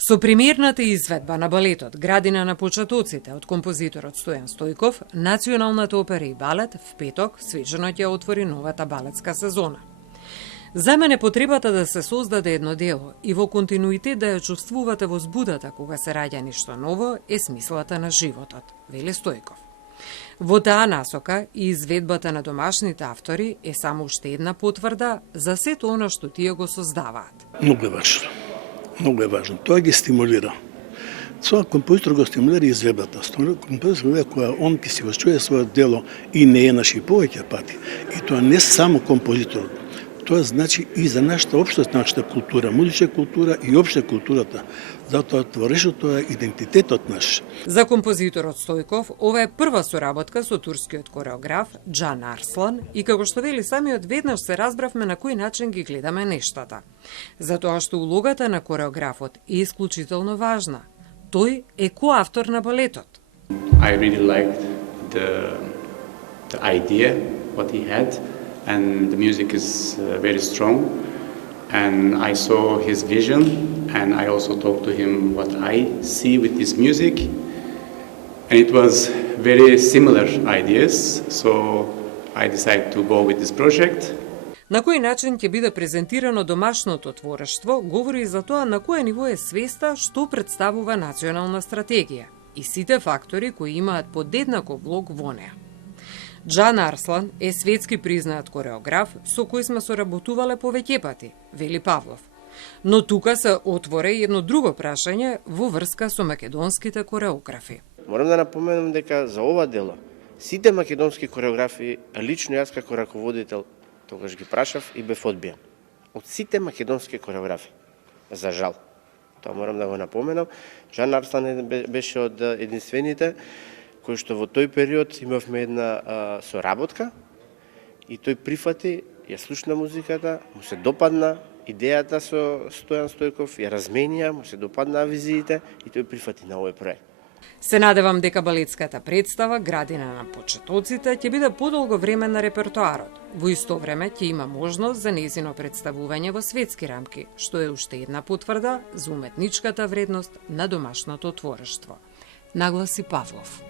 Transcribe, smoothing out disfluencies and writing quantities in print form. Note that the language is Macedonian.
Со премиерната изведба на балетот Градина на почетоците од композиторот Стојан Стојков, Националната опера и балет в петок свечено ќе отвори новата балетска сезона. За мене потребата да се создаде едно дело и во континуитет да ја чувствувате возбудата кога се раѓа нешто ново е смислата на животот, вели Стојков. Во таа насока и изведбата на домашните автори е само уште една потврда за сето она што тие го создаваат. Многу е важно. Многу е важно. Тоа ги стимулира. Тоа композитор го стимулира изведбата. Композитор која он ќе си го чуе својот дело и не е наши повеќе пати. И тоа не само композиторот. Тоа значи и за нашата општество, нашата култура, музичка култура и општа културата. Затоа творешото е идентитетот наш. За композиторот Стојков, ова е прва соработка со турскиот кореограф Джан Арслан и како што вели самиот, веднаш се разбравме на кој начин ги гледаме нештата. Затоа што улогата на кореографот е исклучително важна. Тој е коавтор на балетот. I really liked the idea what he had. And the music is very strong, and I saw his vision, and I also talked to him what I see with this music, and it was very similar ideas, so I decided to go with this project. На кој начин ќе биде презентирано домашното творештво, говори за тоа на кое ниво е свеста што представува национална стратегија и сите фактори кои имаат подеднаков влог во неа. Джан Арслан е светски признаат кореограф со кој сме соработувале повеќе пати, вели Павлов. Но тука се отвора едно друго прашање во врска со македонските кореографи. Морам да напоменам дека за ова дело сите македонски кореографи, лично јас како раководител, тогаш ги прашав и бев одбиен. Од сите македонски кореографи. За жал. Тоа морам да го напоменам. Джан Арслан беше од единствените кој што во тој период имавме една соработка и тој прифати, ја слушна музиката, му се допадна идејата со Стојан Стојков, ја разменија, му се допаднаа визиите и тој прифати на овој проект. Се надевам дека балетската представа Градина на почетоците ќе биде подолго време на репертоарот. Во исто време ќе има можност за нејзино представување во светски рамки, што е уште една потврда за уметничката вредност на домашното творештво. Нагласи Павлов.